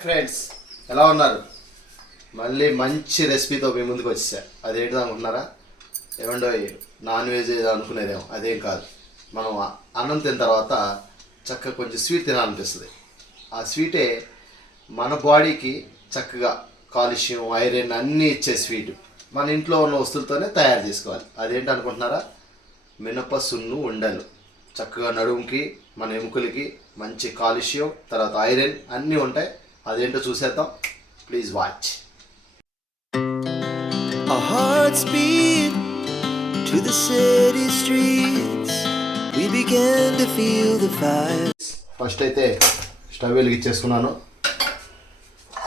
Friends ఎలా ఉన్నారు? మళ్ళీ మంచి రెసిపీతో మీ ముందుకు వచ్చేసా. అదేంటిది అనుకుంటున్నారా? ఏమండో నాన్ వెజ్ ఏదో అనుకునేదేమో. అదేం కాదు. మనం అన్నం తిన్న తర్వాత చక్కగా కొంచెం స్వీట్ తినాలనిపిస్తుంది. ఆ స్వీటే మన బాడీకి చక్కగా కాల్షియం, ఐరన్ అన్నీ ఇచ్చే స్వీట్ మన ఇంట్లో ఉన్న వస్తువులతోనే తయారు చేసుకోవాలి. అదేంటి అనుకుంటున్నారా? మినప సున్ను ఉండలు. చక్కగా నడుముకి, మన ఎముకలకి మంచి కాల్షియం, తర్వాత ఐరన్ అన్నీ ఉంటాయి. అదేంటో చూసేద్దాం. Please watch. Our hearts beat to the city streets. We began to feel the fire. First అయితే స్టవ్ వెలిగించేసుకున్నాను.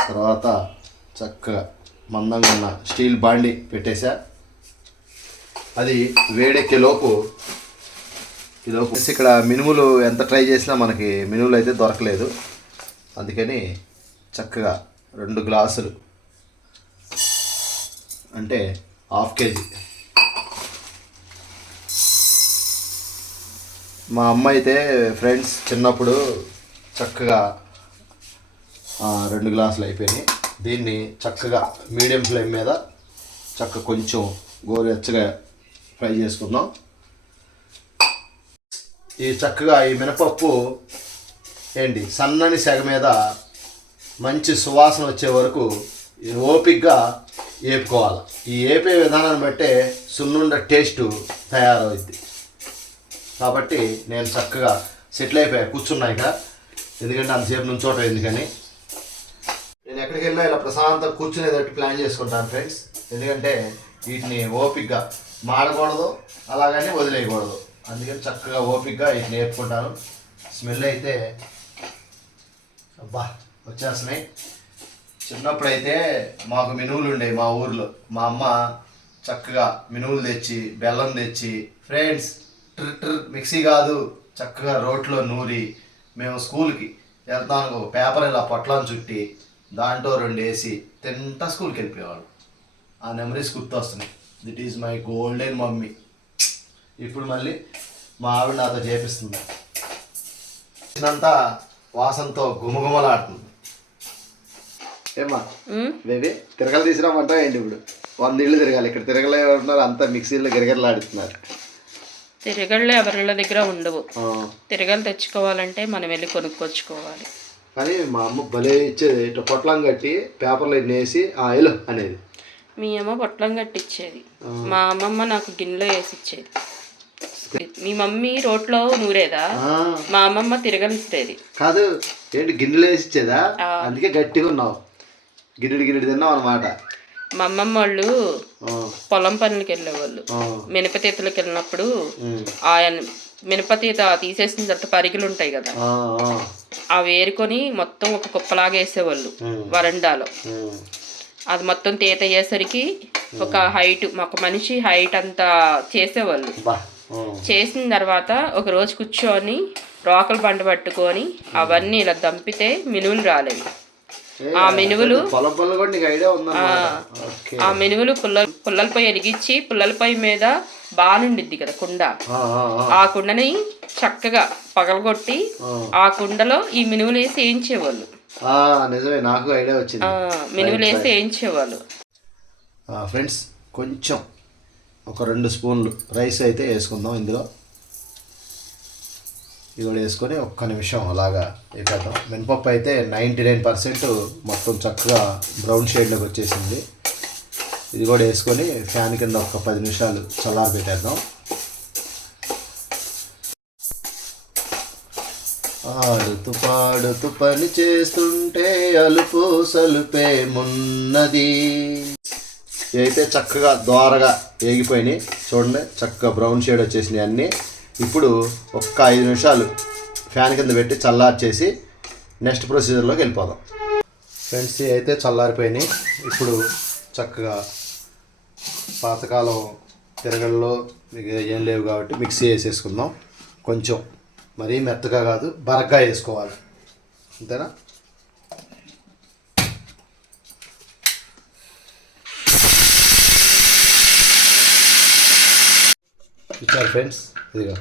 తర్వాత చక్కగా మందంగా ఉన్న స్టీల్ బాండి పెట్టేశా. అది వేడెక్కేలోపు ఇక్కడ మినుములు ఎంత ట్రై చేసినా మనకి మినుములు అయితే దొరకలేదు. అందుకని చక్కగా 2 గ్లాసులు అంటే 1/2 కేజీ. మా అమ్మ అయితే ఫ్రెండ్స్ చిన్నప్పుడు చక్కగా 2 గ్లాసులు అయిపోయినాయి. దీన్ని చక్కగా మీడియం ఫ్లేమ్ మీద చక్కగా కొంచెం గోరువెచ్చగా ఫ్రై చేసుకుందాం. ఈ చక్కగా ఈ మినపప్పు ఏంటి సన్నని సెగ మీద మంచి సువాసన వచ్చే వరకు ఓపికగా వేపుకోవాలి. ఈ వేపే విధానాన్ని బట్టే సున్నుండ టేస్ట్ తయారవుద్ది. కాబట్టి నేను చక్కగా సెటిల్ అయిపోయా, కూర్చున్నాయిక. ఎందుకంటే అంతసేపు నుంచోటం ఎందుకని నేను ఎక్కడికి వెళ్ళినా ఇలా ప్రశాంతంగా కూర్చునేటట్టు ప్లాన్ చేసుకుంటాను ఫ్రెండ్స్. ఎందుకంటే వీటిని ఓపికగా మాడకూడదు, అలాగని వదిలేయకూడదు. అందుకని చక్కగా ఓపికగా వీటిని వేపుకుంటాను. స్మెల్ అయితే అబ్బా వచ్చేస్తున్నాయి. చిన్నప్పుడైతే మాకు మినువులు ఉండేవి మా ఊర్లో. మా అమ్మ చక్కగా మినువులు తెచ్చి, బెల్లం తెచ్చి, ఫ్రెండ్స్ మిక్సీ కాదు, చక్కగా రోట్లో నూరి మేము స్కూల్కి వెళ్తాను. ఒక పేపర్ ఇలా పొట్లాన్ని చుట్టి దాంట్లో 2 వేసి తింటా స్కూల్కి వెళ్ళిపోయేవాళ్ళు. ఆ మెమరీస్ గుర్తొస్తున్నాయి. This is my golden mummy. ఇప్పుడు మళ్ళీ మా ఆవిడ నాతో చేపిస్తుంది. ఇదంతా వాసనతో గుమగుమలాడుతుంది. ఏమ్మా బేబీ తిరగలు తీసుకురామంటా ఏంటి? ఇప్పుడు 100 ఇళ్ళు తిరగాలి. ఇక్కడ తిరగలే ఉన్నారు, అంతా మిక్సీలో గిరగిరలాడుతున్నారు. తిరగళ్ళు ఎవరిళ్ళ దగ్గర ఉండవు. తిరగలు తెచ్చుకోవాలంటే మనం వెళ్ళి కొనుక్కొచ్చుకోవాలి. కానీ మా అమ్మ భలే ఇచ్చేది. ఇట్లా పొట్లం కట్టి పేపర్లో వేసి ఎలు అనేది. మీ అమ్మ పొట్లం కట్టిచ్చేది, మా అమ్మమ్మ నాకు గిన్నెలో వేసి ఇచ్చేది. మీ మమ్మీ రోట్లో నూరేదా, మా అమ్మమ్మ తిరగలిస్తేది. కాదు ఏంటి గిన్నెలో వేసి ఇచ్చేదా? అందుకే గట్టిగా ఉన్నావు, గిన్నెడు తిన్నావు అనమాట. మా అమ్మమ్మ వాళ్ళు పొలం పనులకి వెళ్ళేవాళ్ళు. మినపతీతలకు వెళ్ళినప్పుడు ఆయన మినపతీత తీసేసిన తర్వాత పరిగిలు ఉంటాయి కదా, అవి ఏరుకొని మొత్తం ఒక కుప్పలాగా వేసేవాళ్ళు వరండాలో. అది మొత్తం తీత అయ్యేసరికి ఒక హైట్, ఒక మనిషి హైట్ అంతా చేసేవాళ్ళు. చేసిన తర్వాత ఒక రోజు కూర్చొని రోకలు బండ పట్టుకొని అవన్నీ ఇలా దంపితే మినువులు రాలేవి. ఆ మినువులు పుల్లలపై ఎలిగించి, పుల్లలపై మీద బానుండిద్ది కదా కుండ, ఆ కుండని చక్కగా పగలగొట్టి ఆ కుండలో ఈ మినువులు వేసి వేయించేవాళ్ళు. నిజమే, నాకు ఐడియా వచ్చింది. మినువులు వేసి వేయించేవాళ్ళు. ఫ్రెండ్స్ కొంచెం ఒక 2 స్పూన్లు రైస్ అయితే వేసుకుందాం. ఇందులో ఇది కూడా వేసుకొని ఒక్క నిమిషం అలాగా వేపేద్దాం. మినపప్పు అయితే 99% మొత్తం చక్కగా బ్రౌన్ షేడ్లోకి వచ్చేసింది. ఇది కూడా వేసుకొని ఫ్యాన్ కింద ఒక 10 నిమిషాలు చల్లారి పెట్టేద్దాం. ఆడుతూ పాడుతూ పని చేస్తుంటే అలుపు సలుపేమున్నది. ఇవైతే చక్కగా దోరగా వేగిపోయినాయి. చూడండి చక్కగా బ్రౌన్ షేడ్ వచ్చేసినాయి అన్నీ. ఇప్పుడు ఒక్క 5 నిమిషాలు ఫ్యాన్ కింద పెట్టి చల్లార్చేసి నెక్స్ట్ ప్రొసీజర్లోకి వెళ్ళిపోదాం. ఫ్రెండ్స్ అయితే చల్లారిపోయినాయి. ఇప్పుడు చక్కగా పాతకాలం తిరగల్లో మీకు ఏం లేవు కాబట్టి మిక్సీ వేసేసుకుందాం. కొంచెం మరీ మెత్తగా కాదు, బరగ్గా వేసుకోవాలి, అంతేనా? ఇచ్చారు ఫ్రెండ్స్, ఇదిగో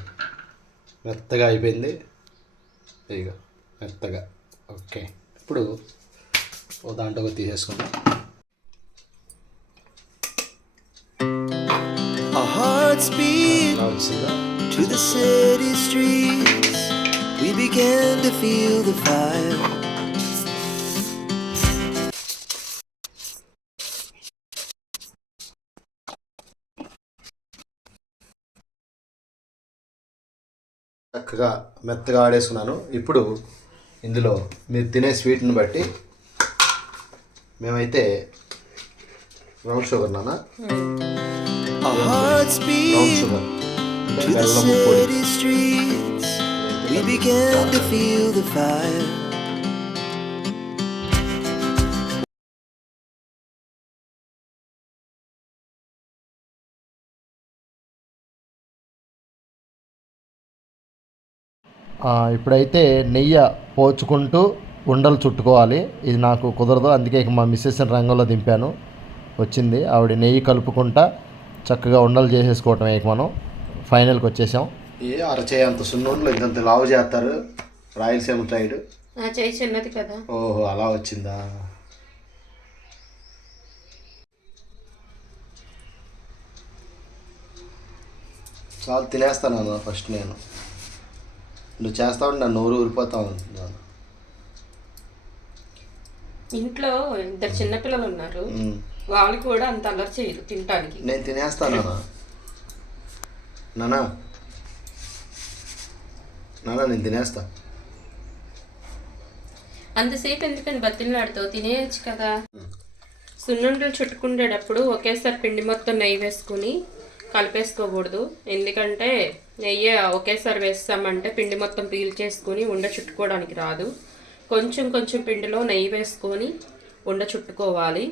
మెత్తగా అయిపోయింది. ఇదిగో మెత్తగా. ఓకే, ఇప్పుడు ఓ దాంట్లో తీసేసుకుందాం. Our hearts beat ఇలా వచ్చిందా? to the city streets. We began to feel the fire. చక్కగా మెత్తగా ఆడేసుకున్నాను. ఇప్పుడు ఇందులో మీరు తినే స్వీట్ని బట్టి మేమైతే బ్రౌన్ షుగర్ నాన్న, Our hearts brown beat sugar అంటే to the బెల్లము పొడి. city streets. We began to feel the fire. ఇప్పుడైతే నెయ్యి పోచుకుంటూ ఉండలు చుట్టుకోవాలి. ఇది నాకు కుదరదు, అందుకే ఇక మా మిస్సెస్ని రంగంలో దింపాను. వచ్చింది ఆవిడ నెయ్యి కలుపుకుంటా చక్కగా ఉండలు చేసేసుకోవటం. ఇక మనం ఫైనల్కి వచ్చేసాం. అరచేయంత సున్నుండలు ఇంత లావు చేస్తారు రాయలసీమ సైడ్. చేయి చిన్నది కదా. ఓహో అలా వచ్చిందా. చాలా తినేస్తాను ఫస్ట్ నేను. నువ్వు చేస్తావు నా నోరు ఊరిపోతా ఉంది. ఇంట్లో ఇద్దరు చిన్నపిల్లలు ఉన్నారు, వాళ్ళు కూడా అంత అల్లరి చేయరు తినడానికి. నేను తినేస్తాను నానా, నేను తినేస్తా. అంతసేపు ఎందుకని బతిలాడుతావు, తినేయచ్చు కదా. సున్నుండలు చుట్టుకునేటప్పుడు ఒకేసారి పిండి మొత్తం నెయ్యి వేసుకుని కలిపేసుకోకూడదు. ఎందుకంటే నెయ్యి ఒకేసారి వేస్తామంటే పిండి మొత్తం పీల్చేసుకుని ఉండ చుట్టుకోవడానికి రాదు. కొంచెం కొంచెం పిండిలో నెయ్యి వేసుకొని ఉండ చుట్టుకోవాలి.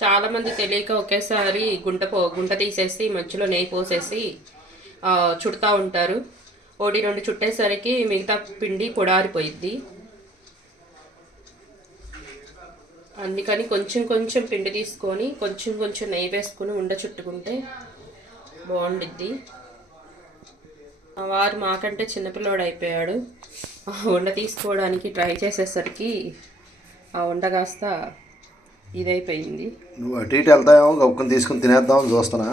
చాలామంది తెలియక ఒకేసారి గుంట తీసేసి మధ్యలో నెయ్యి పోసేసి చుడుతూ ఉంటారు. 1-2 చుట్టేసరికి మిగతా పిండి పొడారిపోయిద్ది. అందుకని కొంచెం కొంచెం పిండి తీసుకొని కొంచెం కొంచెం నెయ్యి వేసుకొని ఉండ చుట్టుకుంటే బాగుండిద్ది. వారు మాకంటే చిన్నపిల్లోడు అయిపోయాడు. ఆ ఉండ తీసుకోవడానికి ట్రై చేసేసరికి ఆ ఉండ కాస్త ఇదైపోయింది. నువ్వు అటు ఇటు వెళ్తావేమో గొప్పని తీసుకుని తినేద్దామని చూస్తున్నా,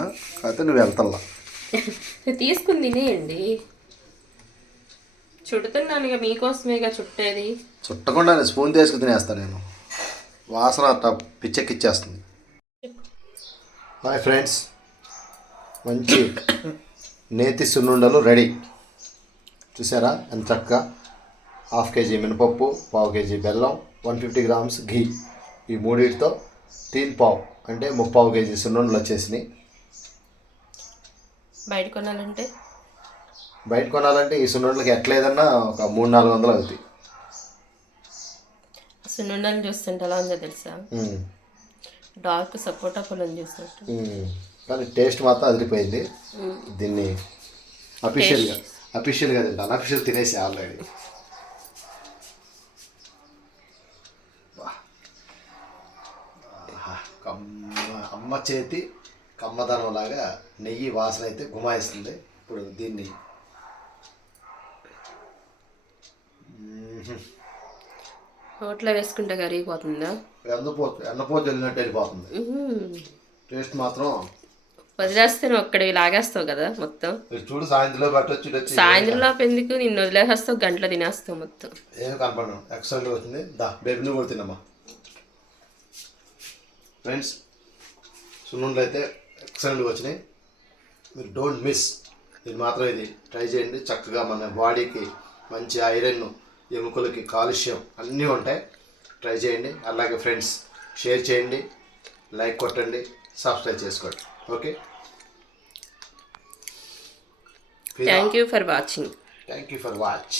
అయితే నువ్వు వెళ్తావా? తీసుకుని తినేయండి. చుడుతున్నాను ఇక మీకోసమేగా చుట్టేది. చుట్టకుండా స్పూన్ తీసుకుని తినేస్తాను నేను. వాసన అట్లా పిచ్చెక్కిచ్చేస్తుంది. హాయ్ ఫ్రెండ్స్, మంచి నేతి సున్నుండలు రెడీ. చూసారా ఎంత చక్కగా. 1/2 kg మినపప్పు, 1/4 kg బెల్లం, 150 grams ఘీ, ఈ మూడింటితో 3 పావు అంటే 3/4 kg సున్నుండలు వచ్చేసినాయి. బయట కొనాలంటే ఈ సున్నుండలకి ఎట్లేదన్నా ఒక 300-400 అవుతాయి. సున్నుండలు చూస్తుంటే ఎలా ఉందో తెలుసా, డార్క్ సపోటా పొలం చూసినట్టు. కానీ టేస్ట్ మాత్రం అదిరిపోయింది. దీన్ని అఫీషియల్గా తింటాను, అన్అఫీషియల్ తినేసి ఆల్రెడీ. అమ్మ చేతి కమ్మదనం లాగా నెయ్యి వాసన అయితే గుమాయిస్తుంది. ఇప్పుడు దీన్ని నోట్లో వేసుకుంటే కరిగిపోతుందా? ఎన్నపోతు వెళ్ళినట్టు వెళ్ళిపోతుంది. టేస్ట్ మాత్రం వదిలేస్తే నువ్వు ఒక్కడికి లాగేస్తావు కదా మొత్తం. చూడు సాయంత్రంలో పట్టొచ్చు. సాయంత్రం ఎందుకు నిన్ను వదిలేసేస్తావు, గంటలో తినేస్తావు మొత్తం. ఏమి కనపడను ఎక్సలెంట్ వచ్చింది. బేబీ నువ్వు కూడా తిన్నమ్మా. ఫ్రెండ్స్, సున్నుండలు అయితే ఎక్సలెంట్గా వచ్చినాయి. మీరు డోంట్ మిస్. ఇది మాత్రం ఇది ట్రై చేయండి. చక్కగా మన బాడీకి మంచి ఐరన్, ఎముకలకి కాలుష్యం అన్నీ ఉంటాయి. ట్రై చేయండి. అలాగే ఫ్రెండ్స్ షేర్ చేయండి, లైక్ కొట్టండి, సబ్స్క్రైబ్ చేసుకోండి. Okay, thank you for watching. Thank you for watch.